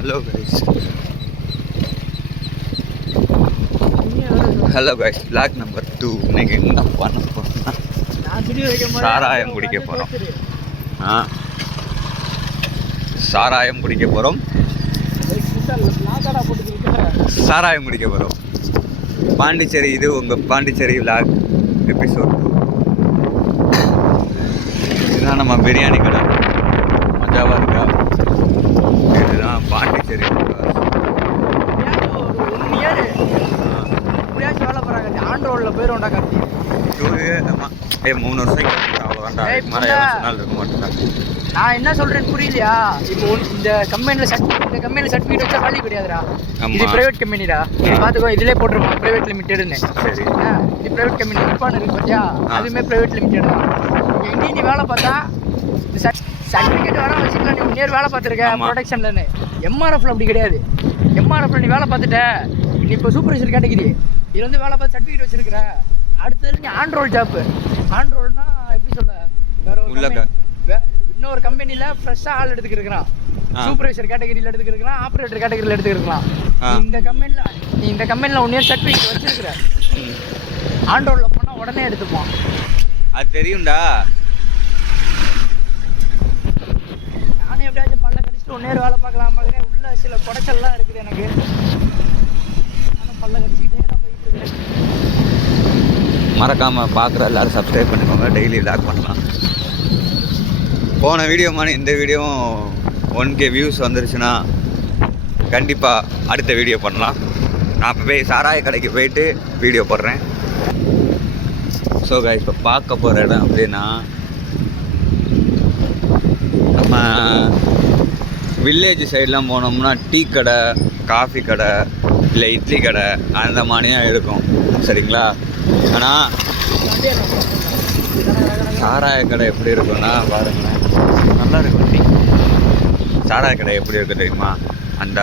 Hello guys vlog number 2. இன்னைக்கு என்ன பண்ண போறோம்னா சாராயம் குடிக்க போகிறோம். சாராயம் குடிக்க போகிறோம். பாண்டிச்சேரி, இது உங்கள் பாண்டிச்சேரி vlog எபிசோட் 2. இதுதான் நம்ம பிரியாணி கடை, மஜாவாக இருக்கா? இதுதான் பாண்டிச்சேரி. ஆண்ட்ரோல போயிடும்டா கார்த்தி. 3 வருஷம் அவ்வளோதான்டா, இருக்க மாட்டேன். நான் என்ன சொல்றேன்னு புரியலையா? இப்போ இந்த கம்பெனியில் சர்டிஃபிகேட் வச்சா வேல்யூ கிடையாதுடா. இது பிரைவேட் கம்பெனிடா. இது பார்த்துக்கோ, இதிலே போட்டிருப்பான் பிரைவேட் லிமிடெட்னு. சரி, இது பிரைவேட் கம்பெனி நிற்பான் இருக்கு பார்த்தியா, அதுவுமே பிரைவேட் லிமிடெட் தான். எங்கேயும் நீ வேலை பார்த்தா சர்டிஃபிகேட் வேணா வச்சுக்கலாம். நீ 1 இயர் வேலை பார்த்துருக்க ப்ரொடக்ஷன்லன்னு. எம்ஆர்எஃப்ல அப்படி கிடையாது. எம்ஆர்எஃப்ல நீ வேலை பார்த்துட்ட, நீ இப்போ சூப்பர்வைசர் கேட்டகிரி, இது வந்து வேலை பார்த்து சர்டிஃபிகேட் வச்சிருக்கிற. அடுத்தது நீ ஆண்ட்ரோல் ஜாப். ஆண்ட்ரோல்னா எப்படி சொல்ல, வேற இன்னொரு கம்பெனியில் ஃப்ரெஷ்ஷாக ஆள் எடுத்துக்கிருக்கிறான். Supervisor கேட்டகிரியில் எடுத்துக்கிருக்கிறான், operator கேட்டகிரியில் எடுத்துக்கிருக்கலாம். நீ இந்த கம்பெனியில் 1 இயர் சர்டிஃபிகேட் வச்சிருக்கிற. ஆண்ட்ரோலில் போனால் உடனே எடுத்துப்பான். அது தெரியும்டா. நானே எப்படியாச்சும் பல்ல கடிச்சிட்டு 1 இயர் வேலை பார்க்கலாம் பார்க்குறேன். உள்ள சில குடைச்சல்லாம் இருக்குது எனக்கு. ஆனால் பல்ல கடிச்சிக்கிட்டே தான் போயிட்டு இருக்கேன். மறக்காமல் பார்க்குற எல்லோரும் சப்ஸ்கிரைப் பண்ணிக்கோங்க. டெய்லி vlog பண்ணலாம். போன வீடியோ மாதிரி இந்த வீடியோவும் 1K வியூஸ் வந்துருச்சுன்னா கண்டிப்பாக அடுத்த வீடியோ பண்ணலாம். நான் இப்போ போய் சாராய கடைக்கு போயிட்டு வீடியோ போடுறேன். ஸோ கைஸ், இப்போ பார்க்க போகிற இடம் அப்படின்னா நம்ம வில்லேஜ் சைட்லாம் போனோம்னா டீ கடை, காஃபி கடை, இல்லை இட்லி கடை அந்த மாதிரியாக இருக்கும். சரிங்களா? ஆனால் சாராய கடை எப்படி இருக்குன்னா பாருங்களேன், நல்லா இருக்கும். டீ சாராய கடை எப்படி இருக்கு தெரியுமா? அந்த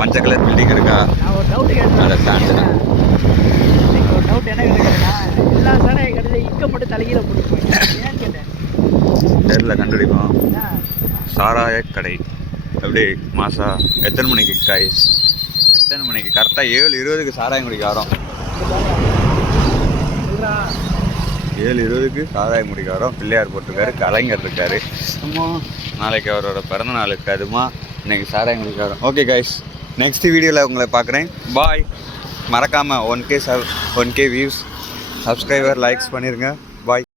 மஞ்சள் கலர் பில்டிங் இருக்கா, அதை தாண்டினா ஒரு டவுட் என்ன கேட்டேன்னா, எல்லா சாராய கடையில் இங்கே மட்டும் தலைகீழ போட்டுருப்பாங்க. ஏன்னு கேட்டேன், தெரியல, கண்டுபிடிப்போம். சாராய கடை எப்படி மாசா எத்தனை மணிக்கு காய்ஸ்? எத்தனை மணிக்கு? கரெக்டாக 7:20க்கு சாராயம் குடிக்க வரோம். 7:20க்கு சாராயம் குடிக்க வரோம். பிள்ளையார் போட்டிருக்காரு, கலைஞர் இருக்காரு. நாளைக்கு அவரோட பிறந்த நாள் இருக்காதுமா, இன்னைக்கு சாராயம் குடிக்க வரோம். ஓகே கைஸ், நெக்ஸ்ட் வீடியோவில் உங்களை பார்க்குறேன். பாய். மறக்காமல் 1K வியூஸ், சப்ஸ்கிரைபர், லைக்ஸ் பண்ணிடுங்க. பாய்.